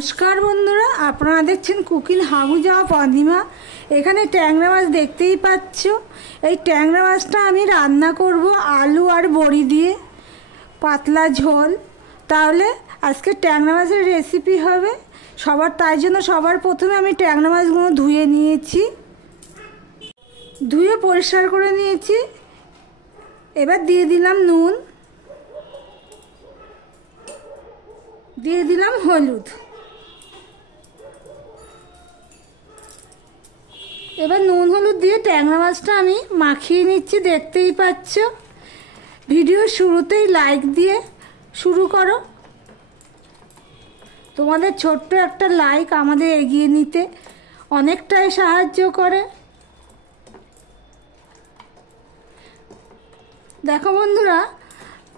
নমস্কার বন্ধুরা, আপনারা দেখছেন কুকিং হাবুজা পদিমা। এখানে ট্যাংরা মাছ দেখতেই পাচ্ছ। এই ট্যাংরা মাছটা আমি রান্না করব আলু আর বড়ি দিয়ে, পাতলা ঝোল। তাহলে আজকে ট্যাংরা মাছের রেসিপি হবে। তাই জন্য সবার প্রথমে আমি ট্যাংরা মাছগুলো ধুয়ে নিয়েছি, ধুয়ে পরিষ্কার করে নিয়েছি। এবার দিয়ে দিলাম নুন, দিয়ে দিলাম হলুদ। এবার নুন হলুদ দিয়ে ট্যাংরা মাছটা আমি মাখিয়ে নিচ্ছি, দেখতেই পাচ্ছ। ভিডিওর শুরুতেই লাইক দিয়ে শুরু করো। তোমাদের ছোট্ট একটা লাইক আমাদের এগিয়ে নিতে অনেকটাই সাহায্য করে। দেখো বন্ধুরা,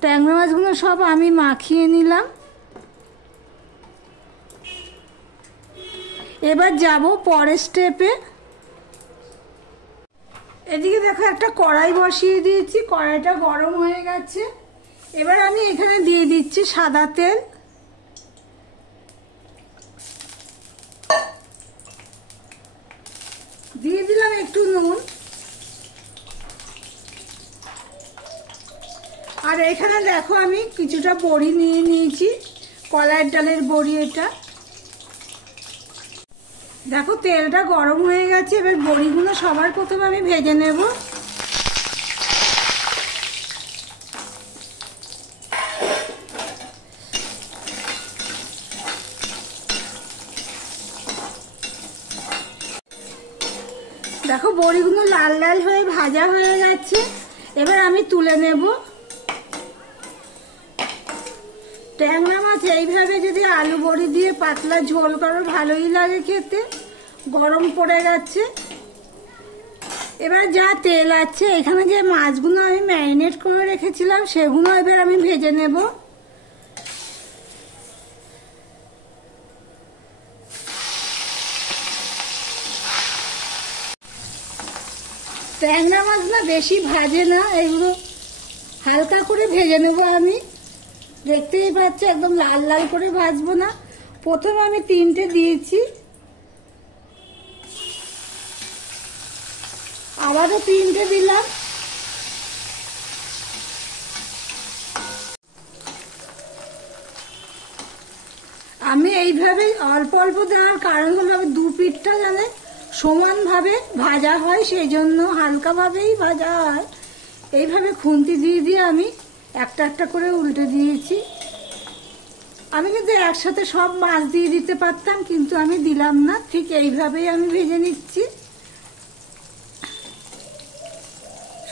ট্যাংরা মাছগুলো সব আমি মাখিয়ে নিলাম। এবার যাব পরের স্টেপে। এদিকে দেখো একটা কড়াই বসিয়ে দিয়েছি, কড়াইটা গরম হয়ে গেছে। এবার আমি এখানে দিয়ে দিচ্ছি সাদা তেল। দিয়ে দিলাম একটু নুন। আর এখানে দেখো আমি কিছুটা বড়ি নিয়ে নিয়েছি, কলাইয়ের ডালের বড়ি। এটা দেখো তেলটা গরম হয়ে গেছে। এবার বড়িগুলো সবার প্রথমে আমি ভেজে নেব। দেখো বড়িগুলো লাল লাল হয়ে ভাজা হয়ে গেছে। এবার আমি তুলে নেব। ট্যাংরা মাছ এইভাবে যদি আলু বড়ি দিয়ে পাতলা ঝোল করো ভালোই লাগে খেতে। গরম পড়ে গেছে। এবার যা তেল আছে, এখানে যে মাছগুলো আমি ম্যারিনেট করে রেখেছিলাম সেগুলো এবার আমি ভেজে নেব। ট্যাংরা মাছ না বেশি ভাজে না, এগুলো হালকা করে ভেজে নেব আমি। দেখতেই পাচ্ছ, একদম লাল লাল করে ভাজবো না। প্রথমে আমি 3টে দিয়েছি, আবারও 3টে দিলাম। আমি এইভাবে অল্প অল্প দেওয়ার কারণ হলো দু পিঠটা জানে সমানভাবে ভাজা হয়, সেই জন্য হালকাভাবেই ভাজা হয়। এইভাবে খুন্তি দিয়ে দিয়ে আমি একটা একটা করে উল্টে দিয়েছি। আমি কিন্তু একসাথে সব মাছ দিয়ে দিতে পারতাম, কিন্তু আমি দিলাম না। ঠিক এইভাবেই আমি ভেজে নিচ্ছি।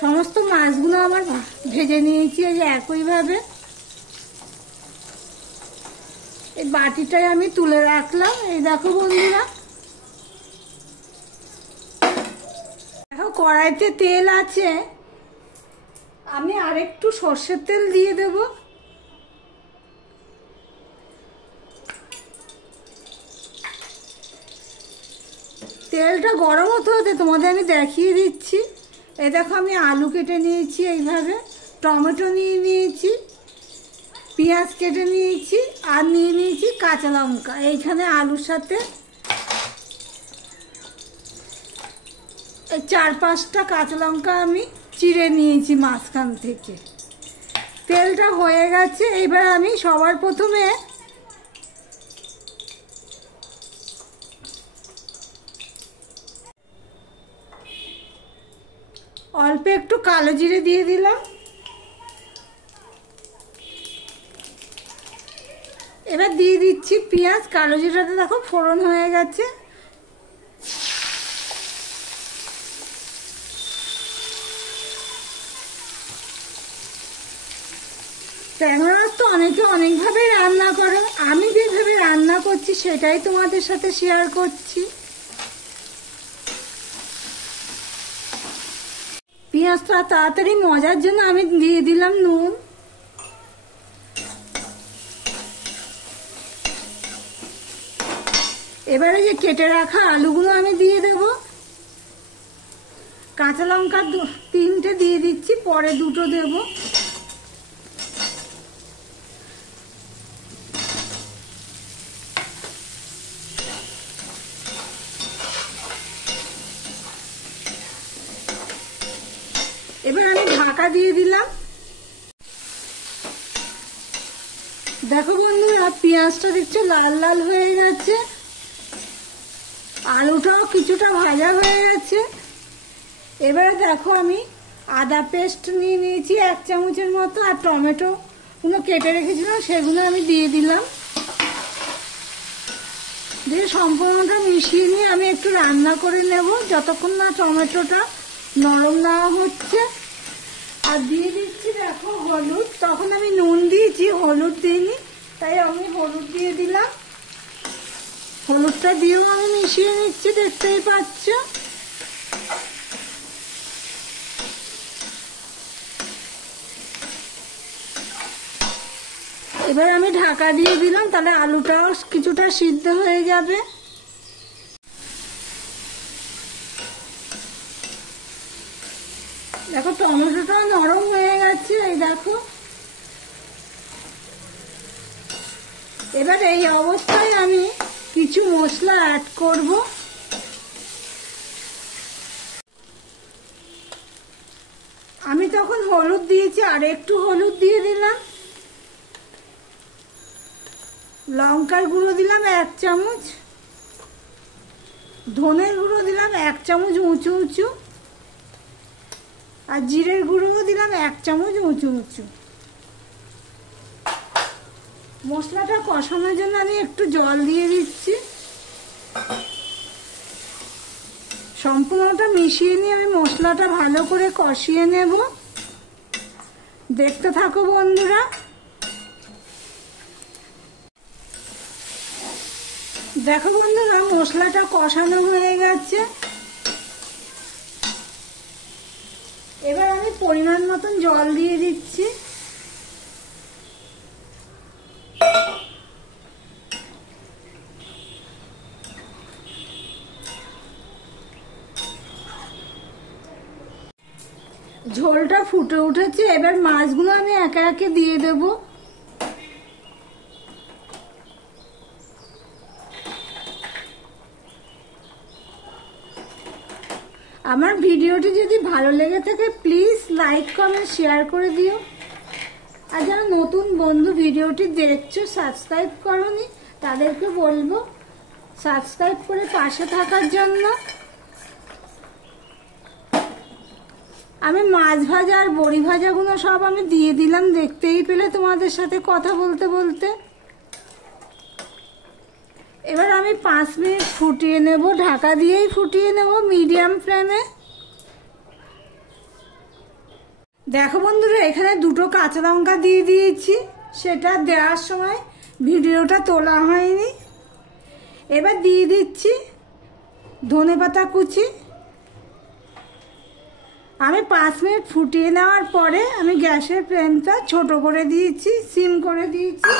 সমস্ত মাছগুলো আমার ভেজে নিয়েছি এই একইভাবে। এই বাটিটাই আমি তুলে রাখলাম। এই দেখো বন্ধুরা, দেখো কড়াইতে তেল আছে। আমি আরেকটু সর্ষের তেল দিয়ে দেব। তেলটা গরম হতে হতে তোমাদের আমি দেখিয়ে দিচ্ছি। এই দেখো আমি আলু কেটে নিয়েছি এইভাবে, টমেটো নিয়ে নিয়েছি, পেঁয়াজ কেটে নিয়েছি, আর নিয়ে নিয়েছি কাঁচা লঙ্কা। এইখানে আলুর সাথে এই 4-5টা কাঁচা লঙ্কা আমি চিড়ে নিয়েছি মাঝখান থেকে। তেলটা হয়ে গেছে। এবার আমি সবার প্রথমে অল্প একটু কালো জিরে দিয়ে দিলাম। এবার দিয়ে দিচ্ছি পেঁয়াজ। কালো জিরাটা দেখো ফোড়ন হয়ে গেছে। ট্যাংরা মাছ তো অনেকে অনেকভাবে রান্না করে, আমি যেভাবে রান্না করছি সেটাই তোমাদের সাথে শেয়ার করছি। পেঁয়াজটা তাড়াতাড়ি মজার জন্য আমি দিয়ে দিলাম নুন। এবারে যে কেটে রাখা আলুগুলো আমি দিয়ে দেব। কাঁচা লঙ্কা 3টে দিয়ে দিচ্ছি, পরে 2টো দেব। ঢাকা দিয়ে দিলাম। দেখো বন্ধুরা, পেঁয়াজটা দেখছো লাল লাল হয়ে গেছে, আলুটাও কিছুটা ভাজা হয়ে গেছে। এবারে দেখো আমি আদা পেস্ট নিয়ে নিয়েছি 1 চামচের মতো, আর টমেটো গুলো কেটে রেখেছিলাম সেগুলো আমি দিয়ে দিলাম। দিয়ে সম্পূর্ণটা মিশিয়ে নিয়ে আমি একটু রান্না করে নেব যতক্ষণ না টমেটোটা নরম না হচ্ছে। আর দিয়ে দিচ্ছি দেখো হলুদ, তখন আমি নুন দিয়েছি, হলুদ দিইনি, তাই আমি হলুদ দিয়ে দিলাম। হলুদটা দিয়েও আমি মিশিয়ে নিচ্ছি, দেখতেই পাচ্ছ। এবার আমি ঢাকা দিয়ে দিলাম, তাহলে আলুটাও কিছুটা সিদ্ধ হয়ে যাবে। দেখো টমেটোটা নরম হয়ে গেছে, এই দেখো। এবার এই অবস্থায় আমি কিছু মশলা অ্যাড করব। আমি তখন হলুদ দিয়েছি, আর একটু হলুদ দিয়ে দিলাম। লঙ্কার গুঁড়ো দিলাম 1 চামচ, ধনের গুঁড়ো দিলাম 1 চামচ উঁচু উঁচু, আর জিরের গুঁড়োও দিলাম 1 চামচ উঁচু উঁচু। মশলাটা কষানোর জন্য আমি একটু জল দিয়ে দিচ্ছি। সম্পূর্ণটা মিশিয়ে নিয়ে আমি মশলাটা ভালো করে কষিয়ে নেব। দেখতে থাকো বন্ধুরা। দেখো বন্ধুরা, মশলাটা কষানো হয়ে গেছে। এবার আমি পরিমাণ মতন জল দিয়ে দিচ্ছি। ঝোলটা ফুটে উঠেছে, এবার মাছগুলো আমি একে একে দিয়ে দেব। আমার ভিডিওটি যদি ভালো লেগে থাকে প্লিজ লাইক কমেন্ট শেয়ার করে দিও। আর যারা নতুন বন্ধু ভিডিওটি দেখছো সাবস্ক্রাইব করোনি, তাদেরকে বলবো সাবস্ক্রাইব করে পাশে থাকার জন্য। আমি মাছ ভাজা আর বড়ি ভাজাগুলো সব আমি দিয়ে দিলাম, দেখতেই পেলে তোমাদের সাথে কথা বলতে বলতে। এবার আমি 5 মিনিট ফুটিয়ে নেব, ঢাকা দিয়েই ফুটিয়ে নেব মিডিয়াম ফ্লেমে। দেখো বন্ধুরা, এখানে 2টো কাঁচা লঙ্কা দিয়ে দিয়েছি, সেটা দেওয়ার সময় ভিডিওটা তোলা হয়নি। এবার দিয়ে দিচ্ছি ধনেপাতা কুচি। আমি 5 মিনিট ফুটিয়ে নেওয়ার পরে আমি গ্যাসের ফ্লেমটা ছোট করে দিয়েছি, সিম করে দিয়েছি।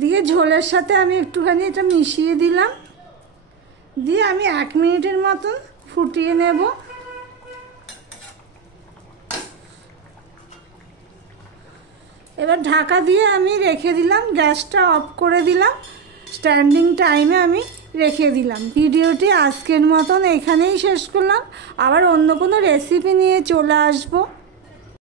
দিয়ে ঝোলের সাথে আমি একটুখানি এটা মিশিয়ে দিলাম, দিয়ে আমি 1 মিনিটের মতন ফুটিয়ে নেব। এবার ঢাকা দিয়ে আমি রেখে দিলাম, গ্যাসটা অফ করে দিলাম, স্ট্যান্ডিং টাইমে আমি রেখে দিলাম। ভিডিওটি আজকের মতন এখানেই শেষ করলাম, আবার অন্য কোনো রেসিপি নিয়ে চলে আসবো।